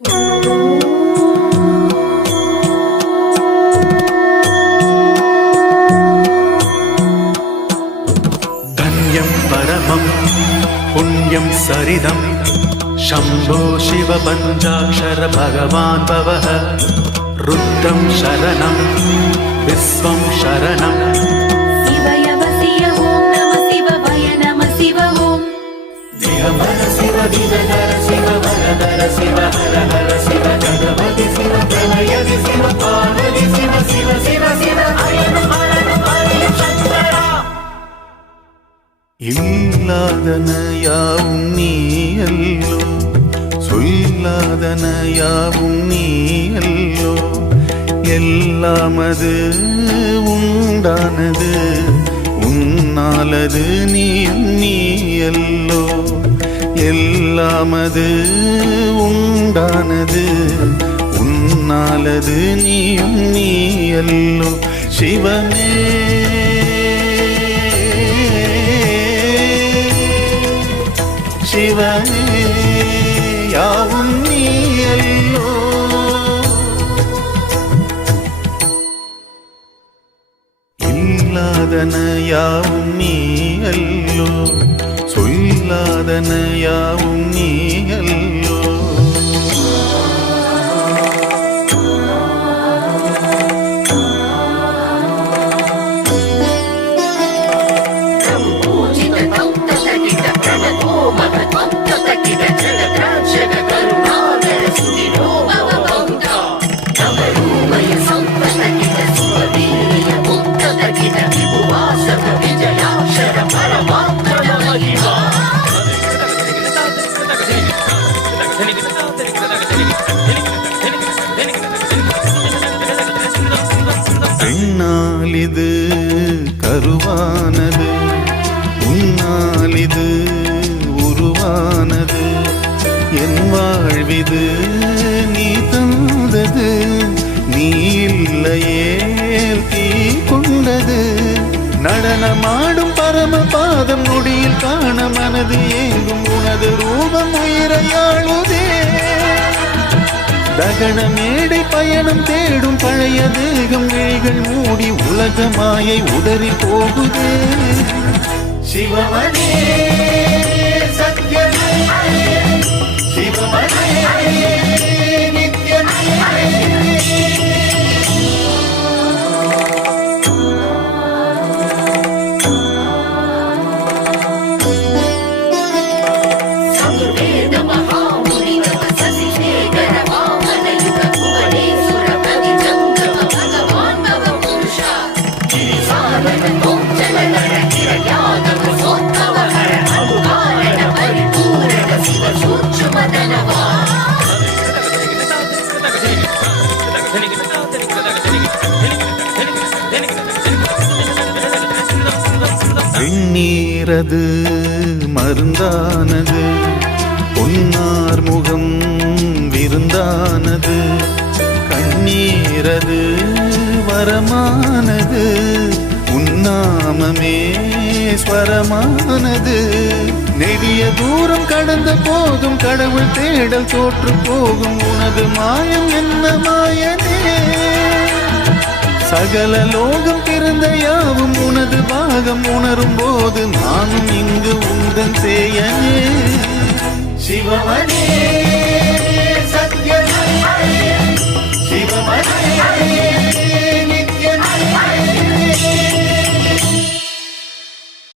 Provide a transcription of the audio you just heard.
ധന്യം പരമം പുണ്യം സരിതം. ശംഭോ ശിവ പഞ്ചാക്ഷര ഭഗവാൻ ഭവ. രുദ്രം ശരണം വിശ്വം ശരണം. இல்லாதன யாவும் நீயல்லோ சொல்லாதன யாவும் நீயல்லோ எல்லாமது உண்டானது. உன்னாலது நீயும் நீயல்லோ எல்லாமது உண்டானது. உன்னாலது நீயும் நீயல்லோ சிவனே. சிவனே யாவும் நீயல்லோ இல்லாதன யாவும் நீ அல்லோ. சொல்லாதன யாவும் நீ பெண்ணால் இது கருவானது உன்னால் இது உருவானது. என் வாழ்விது நீ தந்தது நீ இல்லையே தீ கொண்டது. நடனமாடும் பரம பாதம் நொடியில் காண மனது ஏங்கும் உனது ரூபம் உயிரையாளுதே. தகன மேடை பயணம் தேடும் பழைய தேகம் விழிகள் மூடி உலக மாயை உதறி போகுது. சிவமணி சத்யமே சிவமணி. வெண்ணீரது மருந்தானது பொன்னார் முகம் விருந்தானது கண்ணீரது வரமானது. உன்னாமமே ஸ்வரமானது நெடிய தூரம் கடந்த போதும் கடவுள் தேடல் தோற்று போகும். உனது மாயம் என்ன மாயனே? சகல லோகம் பிறந்த யாவும் உனது பாகம் உணரும் போது நானும் இங்கு உந்தன் சேயனே. சிவமணி சத்யமே சிவமணி.